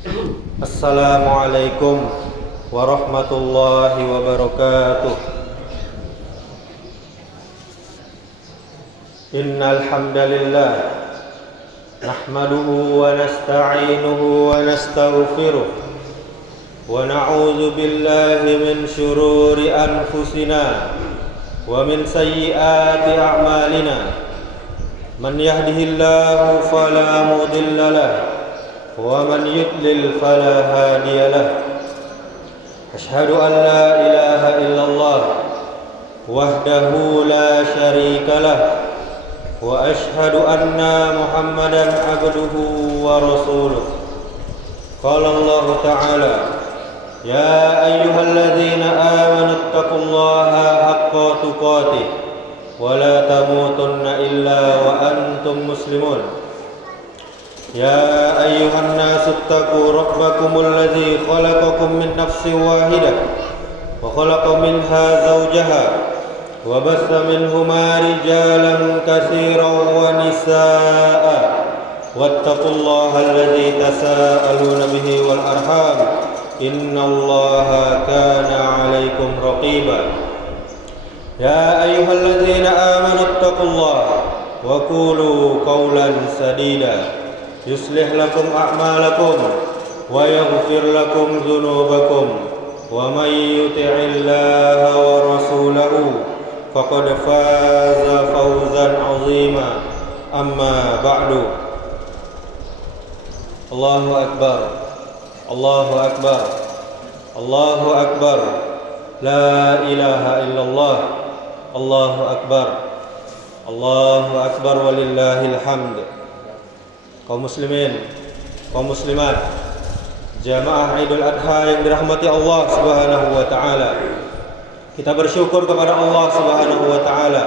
Assalamualaikum warahmatullahi wabarakatuh. Innal hamdalillah nahmaduhu wa nasta'inuhu wa nastaghfiruh wa na'udzu billahi min shururi anfusina wa min sayyiati a'malina. Man yahdihillahu fala mudilla lahu wa man yudlil fala hadiya lahu. Asyhadu an la ilaha illallah wahdahu la syarika lahu wa asyhadu anna Muhammadan abduhu wa rasuluh. Qala Allah ta'ala, ya ayyuhalladzina amanu taqullaha haqqa tuqatih wa la tamutunna illa wa antum muslimun. Ya ayyuhan nasu taqu rabbakumul ladzi khalaqakum min nafsin wahidah wa khalaqa minha zawjaha wa bassa minhuma rijalan katsiran wa nisaa'a wattaqullaha alladzi tasaaluna bihi wal arham innallaha kana 'alaikum raqiba. Ya ayyuhalladzina amanu taqullaha wa qulu qawlan sadida yuslih lakum a'malakum wa yaghfir lakum dhunubakum wa may yuti'illaha wa rasulahu faqad faza fawzan 'azima. Amma ba'du. Allahu akbar, Allahu akbar, Allahu akbar, la ilaha illallah, Allahu akbar, Allahu akbar walillahil hamd. Kaum muslimin, kaum muslimat, jamaah Idul Adha yang dirahmati Allah Subhanahu wa taala. Kita bersyukur kepada Allah Subhanahu wa taala.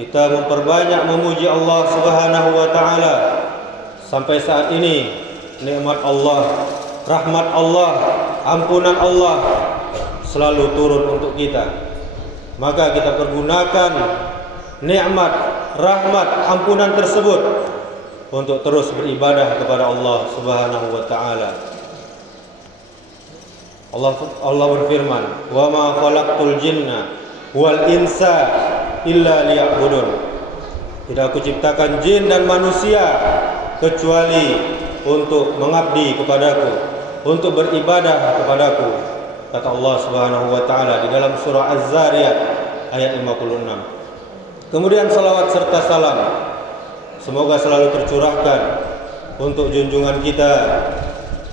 Kita memperbanyak memuji Allah Subhanahu wa taala. Sampai saat ini nikmat Allah, rahmat Allah, ampunan Allah selalu turun untuk kita. Maka kita pergunakan nikmat, rahmat, ampunan tersebut untuk terus beribadah kepada Allah Subhanahu wa taala. Allah berfirman, "Wa ma khalaqtul jinna wal insa illa liya'budun." Tidak aku ciptakan jin dan manusia kecuali untuk mengabdi kepadaku, untuk beribadah kepadaku, kata Allah Subhanahu wa taala di dalam surah Az-Zariyat ayat 56. Kemudian salawat serta salam semoga selalu tercurahkan untuk junjungan kita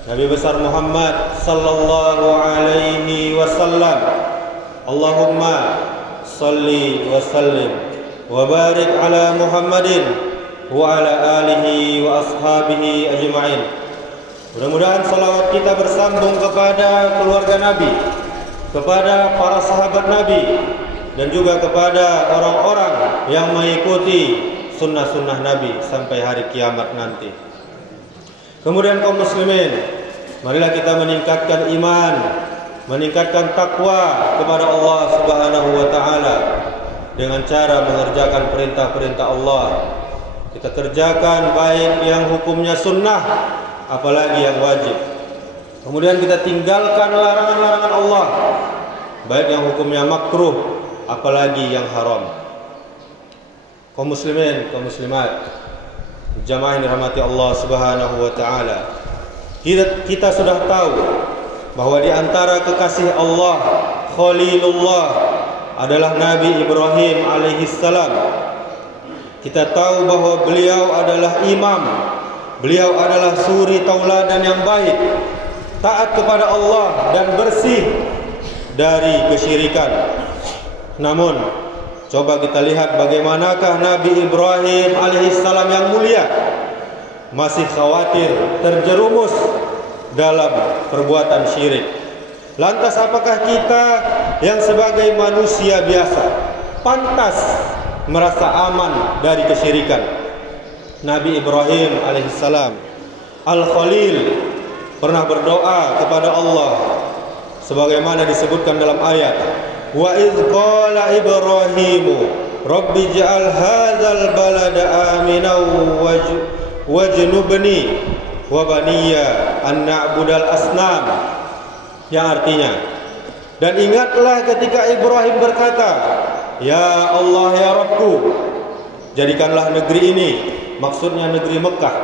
Nabi besar Muhammad sallallahu alaihi wasallam. Allahumma salli wa sallim wa barik ala Muhammadin wa ala alihi wa ashabihi ajma'in. Mudah-mudahan salawat kita bersambung kepada keluarga Nabi, kepada para sahabat Nabi, dan juga kepada orang-orang yang mengikuti sunnah-sunnah Nabi sampai hari kiamat nanti. Kemudian kaum muslimin, marilah kita meningkatkan iman, meningkatkan takwa kepada Allah Subhanahu wa taala dengan cara mengerjakan perintah-perintah Allah. Kita kerjakan baik yang hukumnya sunnah, apalagi yang wajib. Kemudian kita tinggalkan larangan-larangan Allah, baik yang hukumnya makruh, apalagi yang haram. Kaum muslimin, kaum muslimat, jamaah yang dirahmati Allah Subhanahu wa taala. Kita sudah tahu bahwa di antara kekasih Allah, Khalilullah adalah Nabi Ibrahim alaihi salam. Kita tahu bahwa beliau adalah imam, beliau adalah suri tauladan yang baik, taat kepada Allah dan bersih dari kesyirikan. Namun coba kita lihat bagaimanakah Nabi Ibrahim alaihissalam yang mulia masih khawatir terjerumus dalam perbuatan syirik. Lantas apakah kita yang sebagai manusia biasa pantas merasa aman dari kesyirikan? Nabi Ibrahim alaihissalam Al-Khalil pernah berdoa kepada Allah sebagaimana disebutkan dalam ayat, wa idz qala Ibrahimu rabbi ij'al hadzal balada aminan wajnubni wa baniya an na'budal asnam, yang artinya, dan ingatlah ketika Ibrahim berkata, ya Allah ya Rabbku, jadikanlah negeri ini, maksudnya negeri Mekah,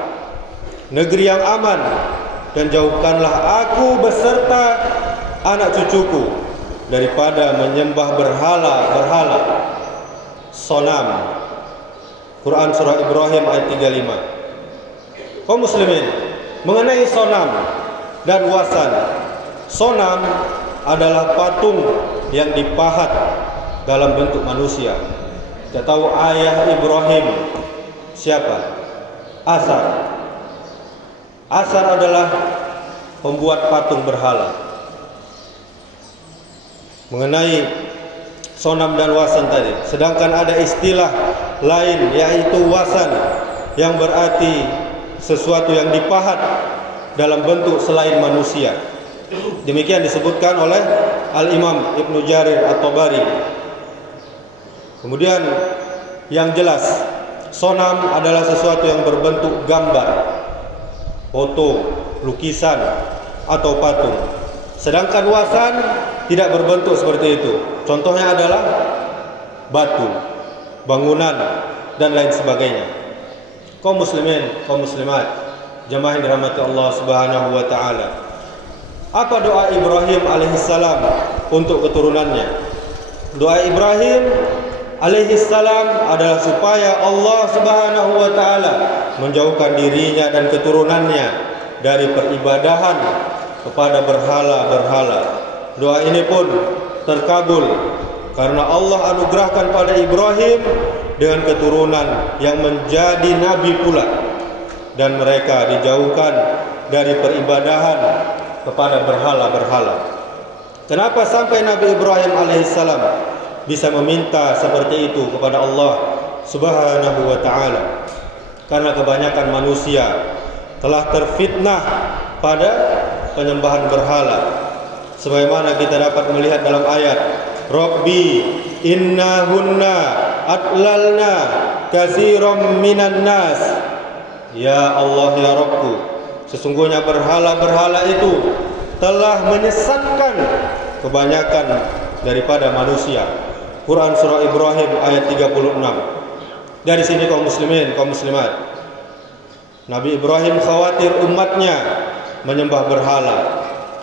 negeri yang aman, dan jauhkanlah aku beserta anak cucuku daripada menyembah berhala-berhala. Sonam. Quran surah Ibrahim ayat 35. Kaum muslimin, mengenai sonam dan wasan. Sonam adalah patung yang dipahat dalam bentuk manusia. Kita tahu ayah Ibrahim siapa? Azar. Azar adalah pembuat patung berhala. Mengenai sonam dan wasan tadi, sedangkan ada istilah lain yaitu wasan, yang berarti sesuatu yang dipahat dalam bentuk selain manusia. Demikian disebutkan oleh Al-Imam Ibnu Jarir At-Tabari. Kemudian yang jelas, sonam adalah sesuatu yang berbentuk gambar, foto, lukisan, atau patung. Sedangkan wasan tidak berbentuk seperti itu. Contohnya adalah batu, bangunan, dan lain sebagainya. Kaum muslimin, kaum muslimat, jamaah yang dirahmati Allah Subhanahu wa taala. Apa doa Ibrahim alaihissalam untuk keturunannya? Doa Ibrahim alaihissalam adalah supaya Allah Subhanahu wa taala menjauhkan dirinya dan keturunannya dari peribadahan kepada berhala-berhala. Doa ini pun terkabul karena Allah anugerahkan pada Ibrahim dengan keturunan yang menjadi nabi pula, dan mereka dijauhkan dari peribadahan kepada berhala-berhala. Kenapa sampai Nabi Ibrahim alaihissalam bisa meminta seperti itu kepada Allah Subhanahu wa taala? Karena kebanyakan manusia telah terfitnah pada penyembahan berhala. Sebagaimana kita dapat melihat dalam ayat, Rabbi innahunna atlalna katsiran minan nas. Ya Allah ya Rabbku, sesungguhnya berhala-berhala itu telah menyesatkan kebanyakan daripada manusia. Quran surah Ibrahim ayat 36. Dari sini kaum muslimin, kaum muslimat, Nabi Ibrahim khawatir umatnya menyembah berhala,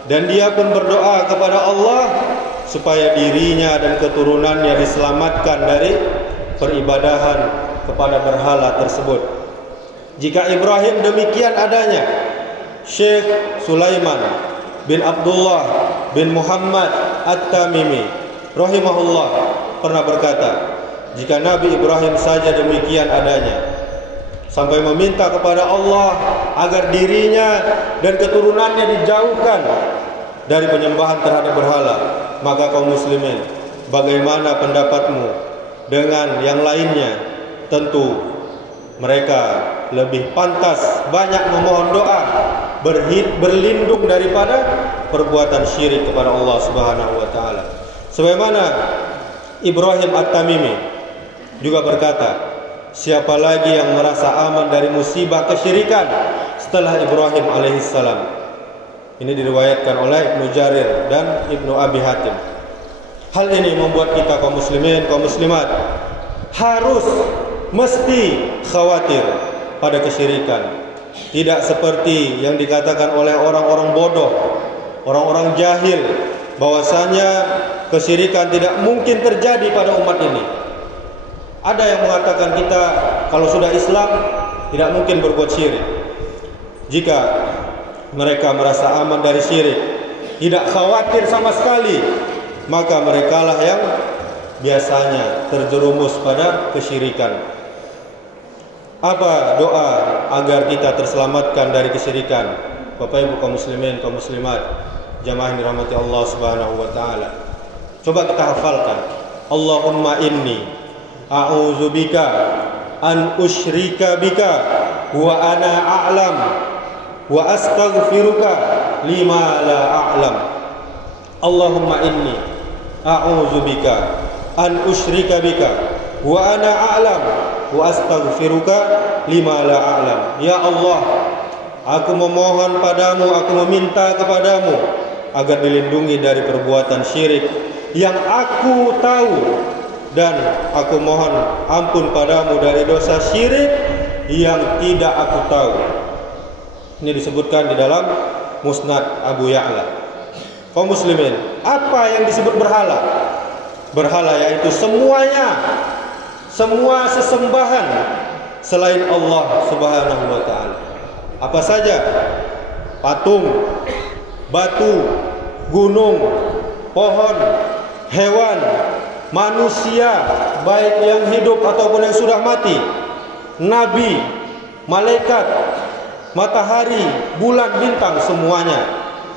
dan dia pun berdoa kepada Allah supaya dirinya dan keturunannya diselamatkan dari peribadahan kepada berhala tersebut. Jika Ibrahim demikian adanya, Syekh Sulaiman bin Abdullah bin Muhammad At-Tamimi rahimahullah pernah berkata, jika Nabi Ibrahim saja demikian adanya, sampai meminta kepada Allah agar dirinya dan keturunannya dijauhkan dari penyembahan terhadap berhala, maka kaum muslimin, bagaimana pendapatmu dengan yang lainnya? Tentu mereka lebih pantas banyak memohon doa, berlindung daripada perbuatan syirik kepada Allah Subhanahu wa taala. Sebagaimana Ibrahim At-Tamimi juga berkata, siapa lagi yang merasa aman dari musibah kesyirikan setelah Ibrahim alaihissalam? Ini diriwayatkan oleh Ibnu Jarir dan Ibnu Abi Hatim. Hal ini membuat kita kaum muslimin, kaum muslimat harus mesti khawatir pada kesyirikan. Tidak seperti yang dikatakan oleh orang-orang bodoh, orang-orang jahil, bahwasanya kesyirikan tidak mungkin terjadi pada umat ini. Ada yang mengatakan kita kalau sudah Islam tidak mungkin berbuat syirik. Jika mereka merasa aman dari syirik, tidak khawatir sama sekali, maka merekalah yang biasanya terjerumus pada kesyirikan. Apa doa agar kita terselamatkan dari kesyirikan? Bapak Ibu kaum muslimin, kaum muslimat, jamaah yang dirahmati Allah Subhanahu wa taala. Coba kita hafalkan. Allahumma inni a'udzubika an usyrika bika wa ana a'lam wa astaghfiruka lima la a'lam. Allahumma inni a'udzubika an usyrika bika wa ana a'lam wa astaghfiruka lima la a'lam. Ya Allah, Aku memohon padamu, aku meminta kepadamu agar dilindungi dari perbuatan syirik yang aku tahu, dan aku mohon ampun padamu dari dosa syirik yang tidak aku tahu. Ini disebutkan di dalam Musnad Abu Ya'la. Kaum muslimin, apa yang disebut berhala? Berhala yaitu semuanya, semua sesembahan selain Allah Subhanahu wa ta'ala. Apa saja? Patung, batu, gunung, pohon, hewan, manusia, baik yang hidup ataupun yang sudah mati, nabi, malaikat, matahari, bulan, bintang, semuanya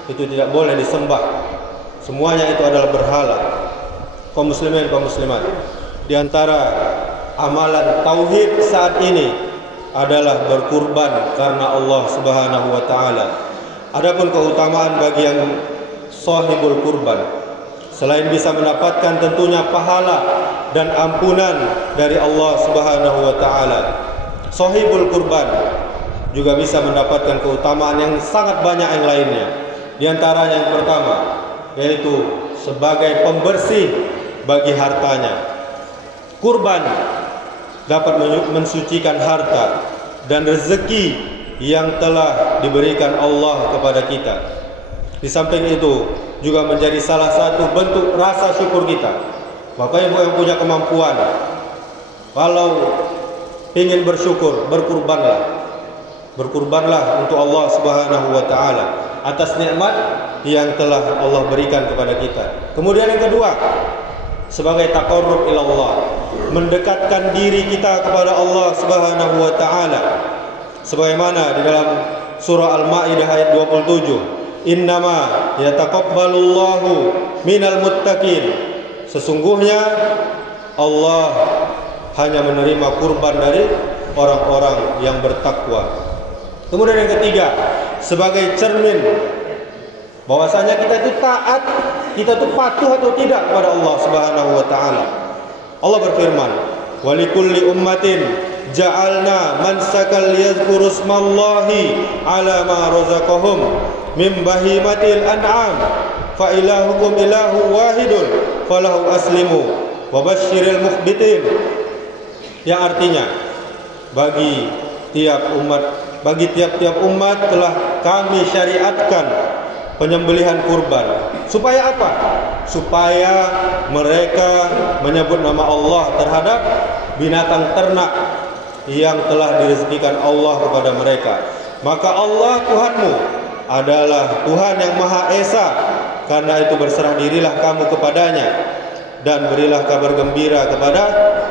itu tidak boleh disembah. Semuanya itu adalah berhala. Kaum muslimin, kaum muslimat, di antara amalan tauhid saat ini adalah berkurban karena Allah Subhanahu wa ta'ala. Adapun keutamaan bagi yang sahibul kurban, selain bisa mendapatkan tentunya pahala dan ampunan dari Allah Subhanahu wa ta'ala, sahibul kurban juga bisa mendapatkan keutamaan yang sangat banyak yang lainnya. Di antaranya yang pertama, yaitu sebagai pembersih bagi hartanya. Kurban dapat mensucikan harta dan rezeki yang telah diberikan Allah kepada kita. Di samping itu juga menjadi salah satu bentuk rasa syukur kita. Bapak Ibu yang punya kemampuan, kalau ingin bersyukur, berkurbanlah. Berkurbanlah untuk Allah Subhanahu wa ta'ala atas nikmat yang telah Allah berikan kepada kita. Kemudian yang kedua, sebagai taqarrub ila Allah, mendekatkan diri kita kepada Allah Subhanahu wa ta'ala, sebagaimana di dalam surah Al-Maidah ayat 27, innama yataqabbalullahu minal muttaqin, sesungguhnya Allah hanya menerima kurban dari orang-orang yang bertakwa. Kemudian yang ketiga, sebagai cermin bahwasanya kita itu taat, kita itu patuh atau tidak kepada Allah Subhanahu wa ta'ala. Allah berfirman, walikulli ummatin ja'alna mansakal yadhkuru ismallahi ala ma razaqahum min bahimatil an'am fa ilahukum ilahu wahidun falahu aslimu wa basyiril mukhbitin. Yang artinya, bagi tiap-tiap umat telah kami syariatkan penyembelihan kurban. Supaya apa? Supaya mereka menyebut nama Allah terhadap binatang ternak yang telah direzekikan Allah kepada mereka. Maka Allah Tuhanmu adalah Tuhan yang Maha Esa. Karena itu berserah dirilah kamu kepadanya dan berilah kabar gembira kepada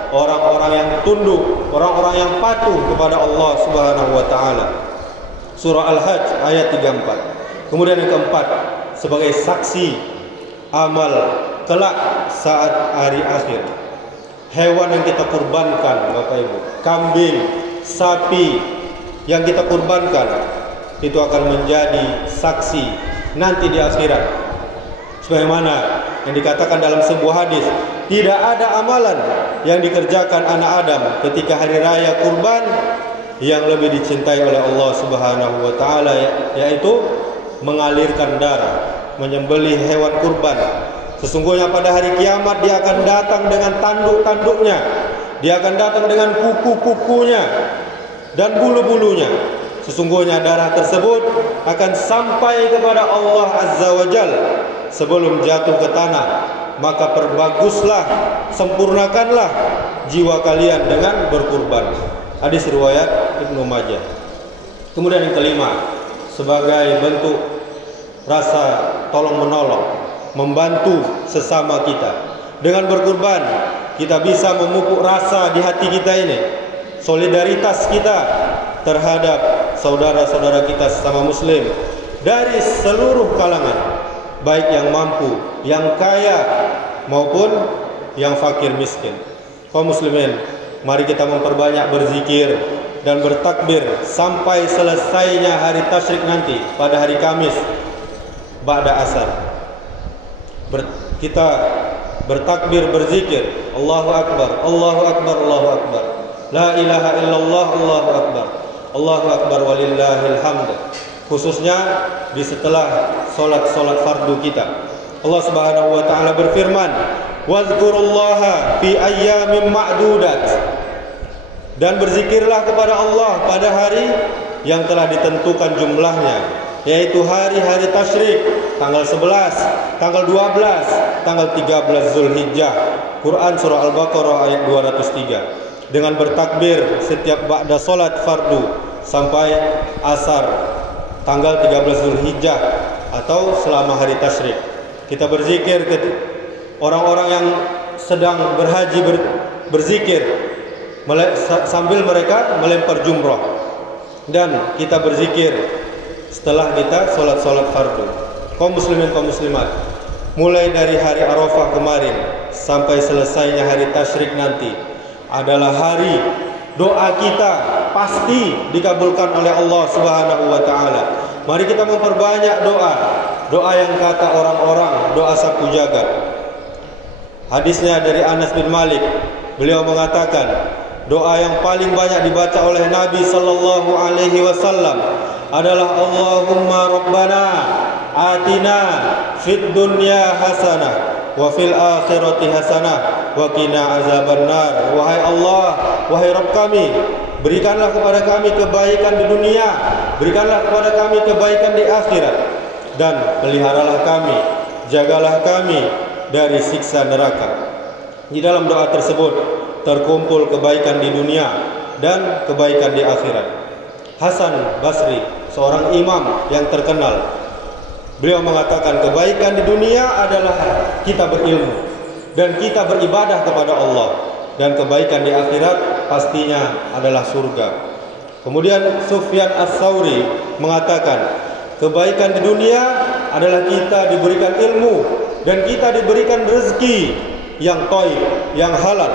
orang-orang yang tunduk, orang-orang yang patuh kepada Allah Subhanahu wa ta'ala. Surah Al-Hajj ayat 34. Kemudian yang keempat, sebagai saksi amal kelak saat hari akhir. Hewan yang kita kurbankan, Bapak Ibu, kambing, sapi yang kita kurbankan, itu akan menjadi saksi nanti di akhirat. Sebagaimana yang dikatakan dalam sebuah hadis, tidak ada amalan yang dikerjakan anak Adam ketika hari raya kurban yang lebih dicintai oleh Allah Subhanahu wa ta'ala, yaitu mengalirkan darah, menyembelih hewan kurban. Sesungguhnya pada hari kiamat dia akan datang dengan tanduk-tanduknya, dia akan datang dengan kuku-kukunya dan bulu-bulunya. Sesungguhnya darah tersebut akan sampai kepada Allah Azza wa Jal sebelum jatuh ke tanah. Maka perbaguslah, sempurnakanlah jiwa kalian dengan berkurban. Hadis riwayat Ibnu Majah. Kemudian yang kelima, sebagai bentuk rasa tolong menolong, membantu sesama kita. Dengan berkurban, kita bisa memupuk rasa di hati kita ini, solidaritas kita terhadap saudara-saudara kita sesama muslim dari seluruh kalangan, baik yang mampu, yang kaya maupun yang fakir miskin. Kaum muslimin, mari kita memperbanyak berzikir dan bertakbir sampai selesainya hari tasyrik nanti pada hari Kamis ba'da asar. Kita bertakbir, berzikir, Allahu Akbar, Allahu Akbar, Allahu Akbar, La ilaha illallah, Allahu Akbar, Allahu Akbar walillahil hamd, khususnya di setelah solat fardu kita. Allah Subhanahu wa taala berfirman, "Wazkurullaha fi ayyamin ma'dudat." Dan berzikirlah kepada Allah pada hari yang telah ditentukan jumlahnya, yaitu hari-hari tasyrik, tanggal 11, tanggal 12, tanggal 13 Zulhijjah. Quran surah Al-Baqarah ayat 203. Dengan bertakbir setiap ba'da salat fardu sampai asar tanggal 13 Zulhijjah atau selama hari tasyrik. Kita berzikir, orang-orang yang sedang berhaji berzikir sambil mereka melempar jumrah, dan kita berzikir setelah kita solat fardu. Kaum muslimin, kaum muslimat, mulai dari hari Arafah kemarin sampai selesainya hari tasyrik nanti adalah hari doa kita pasti dikabulkan oleh Allah Subhanahu wa taala. Mari kita memperbanyak doa yang kata orang-orang doa sapu jagat. Hadisnya dari Anas bin Malik, beliau mengatakan, doa yang paling banyak dibaca oleh Nabi sallallahu alaihi wasallam adalah Allahumma rabbana atina fid dunya hasanah wa fil akhirati hasanah wa qina azabannar. Wahai Allah, wahai Rabb kami, berikanlah kepada kami kebaikan di dunia, berikanlah kepada kami kebaikan di akhirat, dan peliharalah kami, jagalah kami dari siksa neraka. Di dalam doa tersebut terkumpul kebaikan di dunia dan kebaikan di akhirat. Hasan Basri, seorang imam yang terkenal, beliau mengatakan kebaikan di dunia adalah kita berilmu dan kita beribadah kepada Allah, dan kebaikan di akhirat pastinya adalah surga. Kemudian Sufyan Ats-Tsauri mengatakan kebaikan di dunia adalah kita diberikan ilmu dan kita diberikan rezeki yang thayyib, yang halal.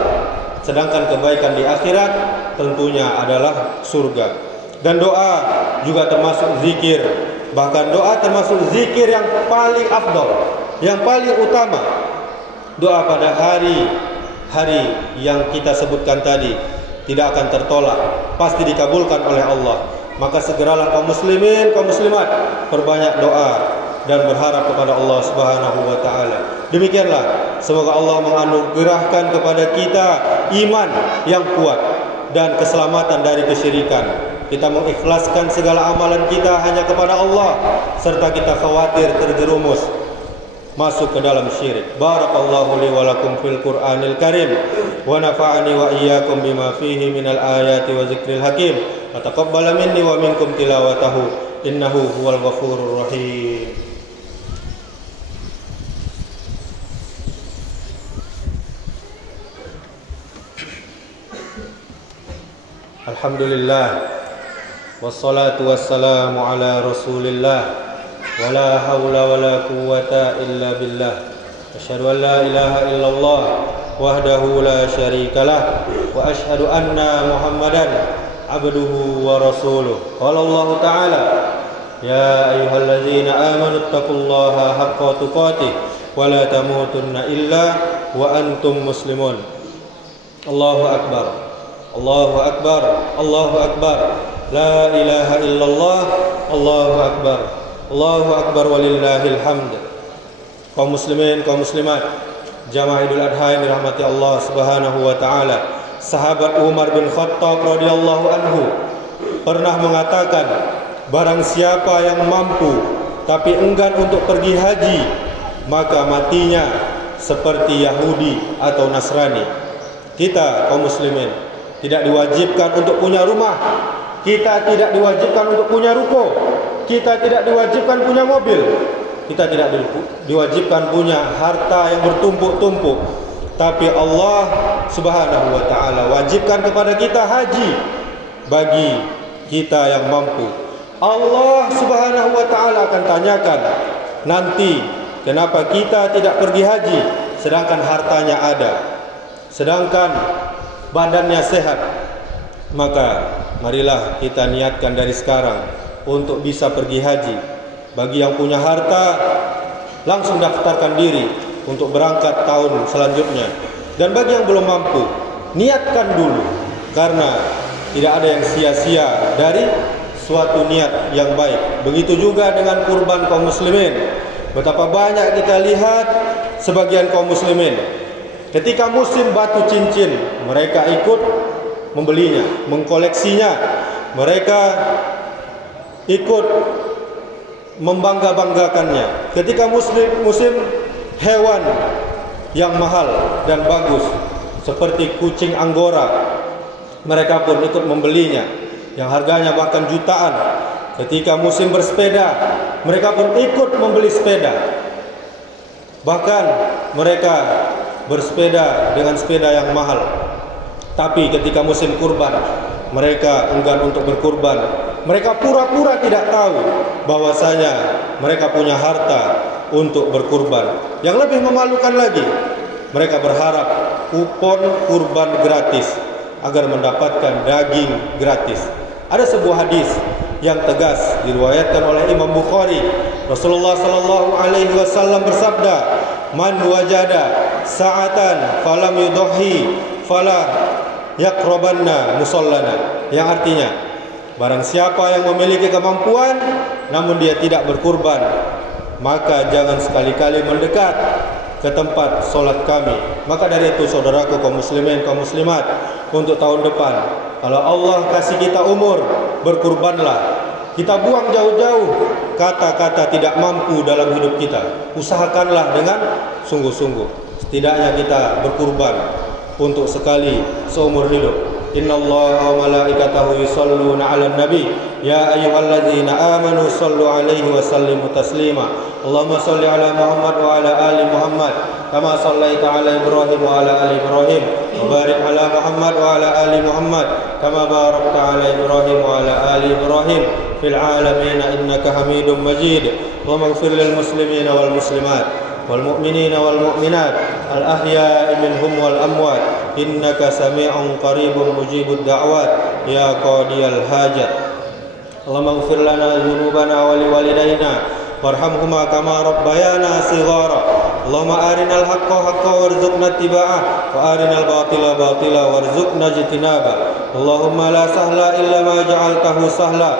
Sedangkan kebaikan di akhirat tentunya adalah surga. Dan doa juga termasuk zikir. Bahkan doa termasuk zikir yang paling afdal, yang paling utama. Doa pada hari yang kita sebutkan tadi tidak akan tertolak, pasti dikabulkan oleh Allah. Maka segeralah kaum muslimin, kaum muslimat, perbanyak doa dan berharap kepada Allah Subhanahu wa taala. Demikianlah, semoga Allah menganugerahkan kepada kita iman yang kuat dan keselamatan dari kesyirikan. Kita mengikhlaskan segala amalan kita hanya kepada Allah, serta kita khawatir terjerumus masuk ke dalam syirik. Barakallahu li wa lakum fil Qur'anil Karim wa nafa'ani wa iyyakum bima fihi minal ayati wa zikril hakim. Wa taqabbala minni wa minkum tilawatahu innahu huwal ghafurur rahim. Alhamdulillah, wassalatu wassalamu ala rasulillah, wala hawla wala quwwata illa billah. Asyhadu an la ilaha illallah wahdahu la syarikalah, wa asyhadu anna Muhammadan abduhu wa rasuluh. Qala Allah ta'ala, ya ayyuhalladzina amanu taqullaha haqqa tuqatih wa la tamutunna illa wa antum muslimun. Allahu akbar, Allahu akbar, Allahu akbar, la ilaha illallah, Allahu akbar, Allahu akbar walillahil hamd. Kaum muslimin, kaum muslimat, jamaah Idul Adha yang dirahmati Allah Subhanahu wa taala, sahabat Umar bin Khattab radhiyallahu anhu pernah mengatakan, barang siapa yang mampu tapi enggan untuk pergi haji, maka matinya seperti Yahudi atau Nasrani. Kita kaum muslimin tidak diwajibkan untuk punya rumah, kita tidak diwajibkan untuk punya ruko, kita tidak diwajibkan punya mobil, kita tidak diwajibkan punya harta yang bertumpuk-tumpuk. Tapi Allah Subhanahu wa ta'ala wajibkan kepada kita haji bagi kita yang mampu. Allah Subhanahu wa ta'ala akan tanyakan nanti, kenapa kita tidak pergi haji sedangkan hartanya ada, sedangkan badannya sehat. Maka marilah kita niatkan dari sekarang untuk bisa pergi haji. Bagi yang punya harta, langsung daftarkan diri untuk berangkat tahun selanjutnya. Dan bagi yang belum mampu, niatkan dulu, karena tidak ada yang sia-sia dari suatu niat yang baik. Begitu juga dengan kurban kaum muslimin. Betapa banyak kita lihat sebagian kaum muslimin ketika musim batu cincin, mereka ikut membelinya, mengkoleksinya. Mereka ikut membangga-banggakannya. Ketika musim hewan yang mahal dan bagus seperti kucing Anggora, mereka pun ikut membelinya yang harganya bahkan jutaan. Ketika musim bersepeda, mereka pun ikut membeli sepeda. Bahkan mereka bersepeda dengan sepeda yang mahal. Tapi ketika musim kurban, mereka enggan untuk berkurban. Mereka pura-pura tidak tahu bahwasanya mereka punya harta untuk berkurban. Yang lebih memalukan lagi, mereka berharap kupon kurban gratis agar mendapatkan daging gratis. Ada sebuah hadis yang tegas diriwayatkan oleh Imam Bukhari. Rasulullah sallallahu alaihi wasallam bersabda, "Man wajada sa'atan falam yudhi fala yaqrabanna musallana." Yang artinya, barang siapa yang memiliki kemampuan namun dia tidak berkurban, maka jangan sekali-kali mendekat ke tempat solat kami. Maka dari itu saudaraku kaum muslimin, kaum muslimat, untuk tahun depan, kalau Allah kasih kita umur, berkurbanlah. Kita buang jauh-jauh kata-kata tidak mampu dalam hidup kita. Usahakanlah dengan sungguh-sungguh. Setidaknya kita berkurban untuk sekali seumur hidup. Innallaha wa malaikatahu yusholluna 'alan nabi ya ayyuhalladzina amanu shallu 'alaihi wa sallimu taslima. Allahumma shalli 'ala Muhammad wa 'ala ali Muhammad kama shallaita 'ala Ibrahim wa 'ala ali Ibrahim wa barik 'ala Muhammad wa 'ala ali Muhammad kama barakta 'ala Ibrahim wa 'ala ali Ibrahim fil 'alamin innaka Hamidum Majid. Allahumma ighfir lil muslimina wal muslimat wal mu'minina wal mu'minat al ahya'i minhum wal amwat innaka sami'un qaribun mujibud da'wat ya qadiyal hajat. Allahumma ighfir lana dhunubana wa liwalidayna warhamhuma kama rabbayana shighara. Allahumma arinal haqqa haqqan warzuqna ittiba'ah wa arinal batila batila warzuqna ijtinaba. Allahumma la sahla illa ma ja'altahu sahla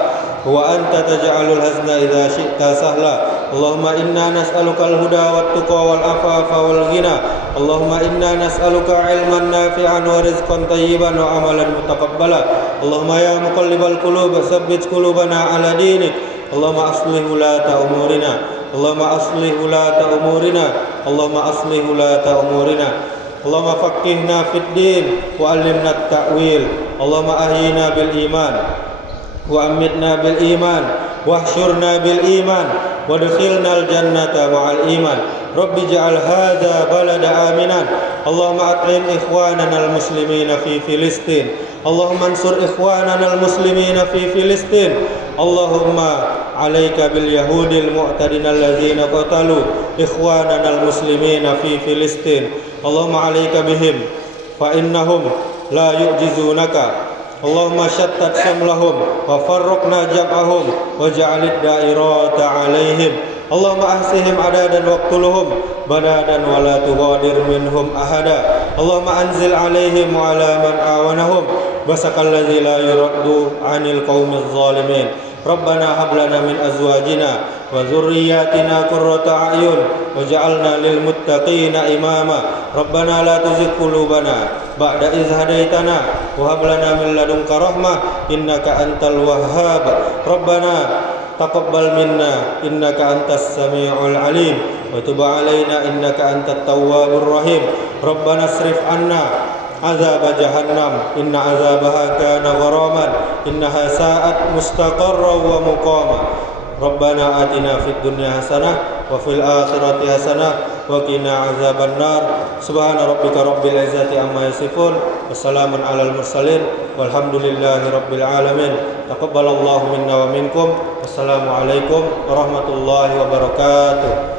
wa anta taj'alul hazna idza syi'ta sahla. Allahumma inna nas'alukal huda wat tuqa wal afafa wal ghina. Allahumma inna nas'aluka ilman nafi'an wa rizqan tayyiban wa amalan mutaqabbala. Allahumma ya muqallibal qulub tsabbit qulubana ala dinik. Allahumma aslih ulata umurina. Allahumma aslih ulata umurina. Allahumma aslih ulata umurina. Allahumma faqihna fid din wa 'allimna at-ta'wil. Allahumma ahyina bil iman wa amitna bil iman wahsyurna bil iman wadkhilnal jannata ma'al iman. Rabbi ja'al hadza balada aminan. Allahumma at'im ikhwanana al-muslimina fi Filistin. Allahumma ansur ikhwanana al-muslimina fi Filistin. Allahumma alayka bil yahudil mu'tadin allazina qatalu ikhwanana al-muslimina fi Filistin. Allahumma alayka bihim fa innahum la yu'jizunaka. Allahumma syattat syamlahum wa farraqna jam'ahum wa ja'alid da'irata 'alaihim. Allahumma ahsihim adadan waqtuluhum badadan wa la tughadir minhum ahada. Allahumma anzil 'alaihim wa 'ala man awanahum basakal ladzi la yuraddu 'anil qaumiz zalimin. Rabbana hab lana min azwajina wa dzurriyyatina qurrata a'yun waj'alna lil muttaqina imama. Rabbana la tuzigh qulubana ba'da idh hadaitana wa hab lana min ladunka rahmah innaka antal wahhab. Rabbana taqabbal minna innaka antas samiul alim wa tub 'alaina innaka antat tawwabur rahim. Rabbana asrif 'anna azab jahannam inna azabaha kana gharaman innaha sa'at mustaqarra wa muqama. Rabbana atina fid dunya hasanah wa fil akhirati hasanah wa qina azaban nar. Subhana rabbika rabbil izzati amma yasifun wa salamun alal mursalin walhamdulillahi rabbil alamin. Taqabbalallahu minna wa minkum. Wassalamu alaikum warahmatullahi wabarakatuh.